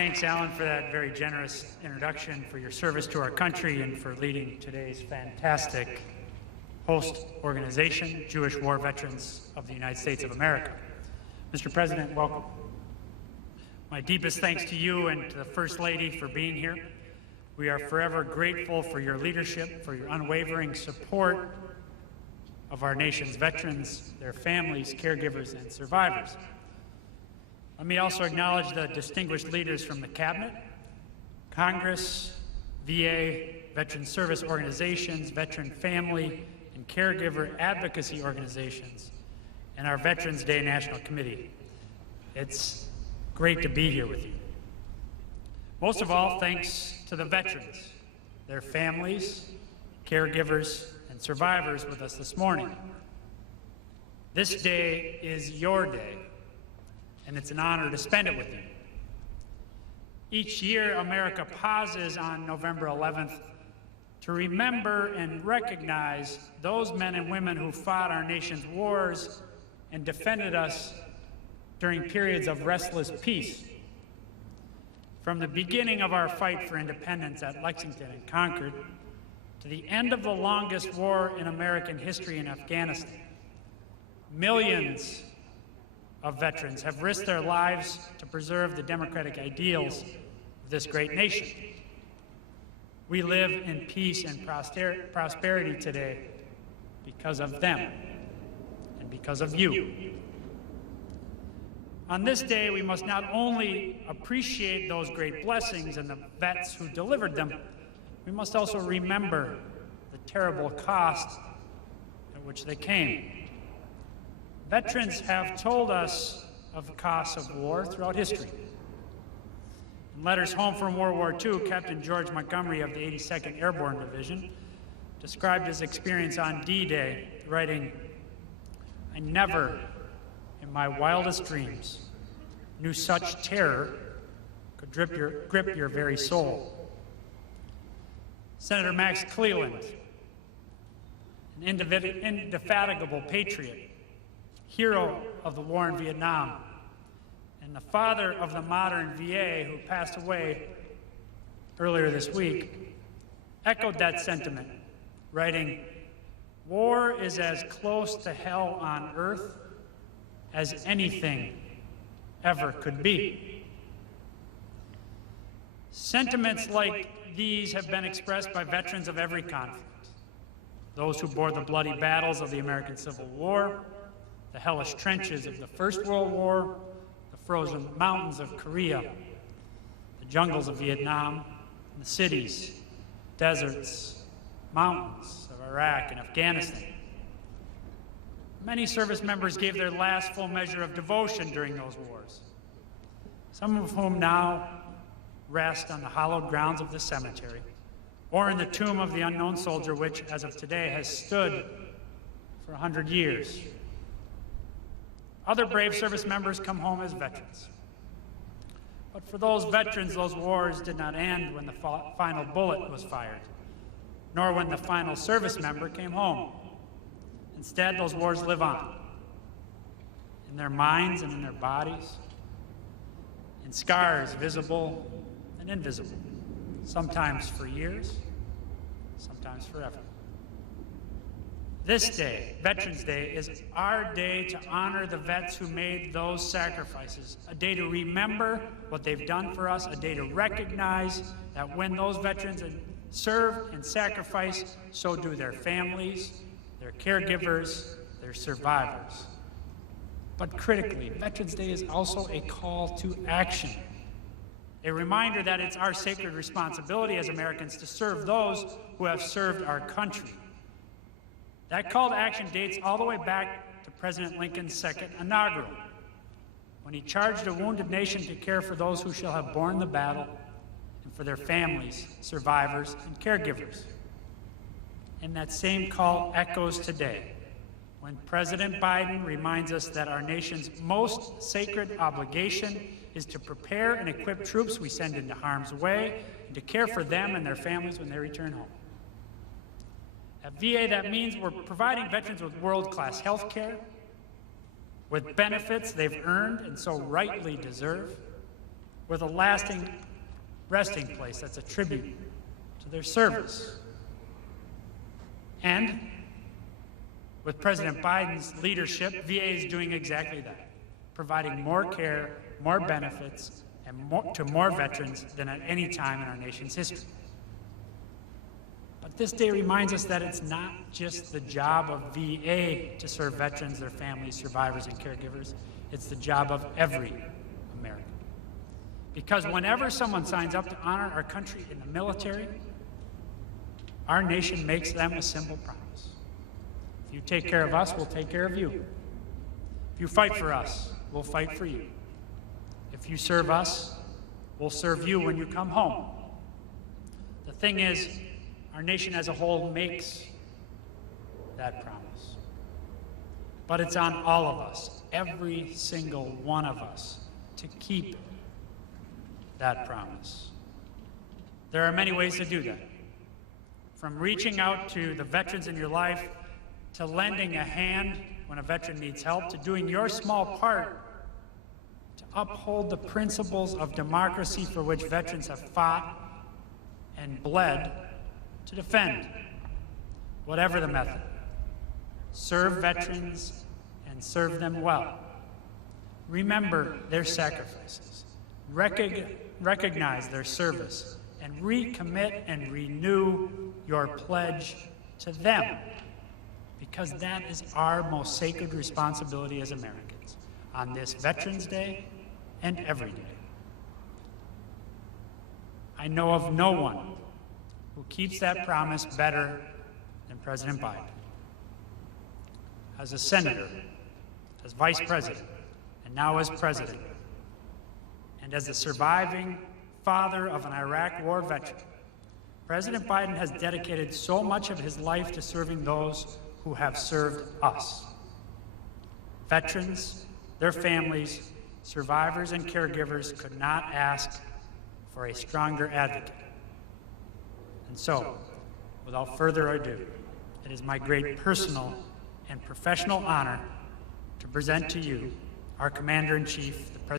Thanks, Alan, for that very generous introduction, for your service to our country, and for leading today's fantastic host organization, Jewish War Veterans of the United States of America. Mr. President, welcome. My deepest thanks to you and to the First Lady for being here. We are forever grateful for your leadership, for your unwavering support of our nation's veterans, their families, caregivers, and survivors. Let me also acknowledge the distinguished leaders from the Cabinet, Congress, VA, veteran service organizations, veteran family and caregiver advocacy organizations, and our Veterans Day National Committee. It's great to be here with you. Most of all, thanks to the veterans, their families, caregivers, and survivors with us this morning. This day is your day, and it's an honor to spend it with you. Each year, America pauses on November 11th to remember and recognize those men and women who fought our nation's wars and defended us during periods of restless peace. From the beginning of our fight for independence at Lexington and Concord to the end of the longest war in American history in Afghanistan, millions of veterans have risked their lives to preserve the democratic ideals of this great nation. We live in peace and prosperity today because of them and because of you. On this day, we must not only appreciate those great blessings and the vets who delivered them, we must also remember the terrible cost at which they came. Veterans have told us of the costs of war throughout history. In letters home from World War II, Captain George Montgomery of the 82nd Airborne Division described his experience on D-Day, writing, "I never, in my wildest dreams, knew such terror could grip your very soul." Senator Max Cleland, an indefatigable patriot, hero of the war in Vietnam, and the father of the modern VA, who passed away earlier this week, echoed that sentiment, writing, "War is as close to hell on earth as anything ever could be." Sentiments like these have been expressed by veterans of every conflict, those who bore the bloody battles of the American Civil War, the hellish trenches of the First World War, the frozen mountains of Korea, the jungles of Vietnam, and the cities, deserts, mountains of Iraq and Afghanistan. Many service members gave their last full measure of devotion during those wars, some of whom now rest on the hallowed grounds of the cemetery or in the tomb of the unknown soldier, which, as of today, has stood for 100 years. Other brave service members come home as veterans. But for those veterans, those wars did not end when the final bullet was fired, nor when the final service member came home. Instead, those wars live on, in their minds and in their bodies, in scars visible and invisible, sometimes for years, sometimes forever. This day, Veterans Day, is our day to honor the vets who made those sacrifices, a day to remember what they've done for us, a day to recognize that when those veterans serve and sacrifice, so do their families, their caregivers, their survivors. But critically, Veterans Day is also a call to action, a reminder that it's our sacred responsibility as Americans to serve those who have served our country. That call to action dates all the way back to President Lincoln's second inaugural, when he charged a wounded nation to care for those who shall have borne the battle and for their families, survivors, and caregivers. And that same call echoes today, when President Biden reminds us that our nation's most sacred obligation is to prepare and equip troops we send into harm's way and to care for them and their families when they return home. At VA, that means we're providing veterans with world-class health care, with benefits they've earned and so rightly deserve, with a lasting resting place that's a tribute to their service. And with President Biden's leadership, VA is doing exactly that, providing more care, more benefits, and to more veterans than at any time in our nation's history. But this day reminds us that it's not just the job of VA to serve veterans, their families, survivors, and caregivers. It's the job of every American. Because whenever someone signs up to honor our country in the military, our nation makes them a simple promise. If you take care of us, we'll take care of you. If you fight for us, we'll fight for you. If you serve us, we'll serve you when you come home. The thing is, our nation as a whole makes that promise. But it's on all of us, every single one of us, to keep that promise. There are many ways to do that. From reaching out to the veterans in your life, to lending a hand when a veteran needs help, to doing your small part to uphold the principles of democracy for which veterans have fought and bled to defend. Whatever the method, serve veterans and serve them well. Remember their sacrifices, recognize their service, and recommit and renew your pledge to them, because that is our most sacred responsibility as Americans on this Veterans Day and every day. I know of no one who keeps that promise better than President Biden. As a senator, as vice president, and now as president, and as the surviving father of an Iraq War veteran, President Biden has dedicated so much of his life to serving those who have served us. Veterans, their families, survivors, and caregivers could not ask for a stronger advocate. And so, without further ado, it is my great personal and professional honor to present to you our Commander-in-Chief, the President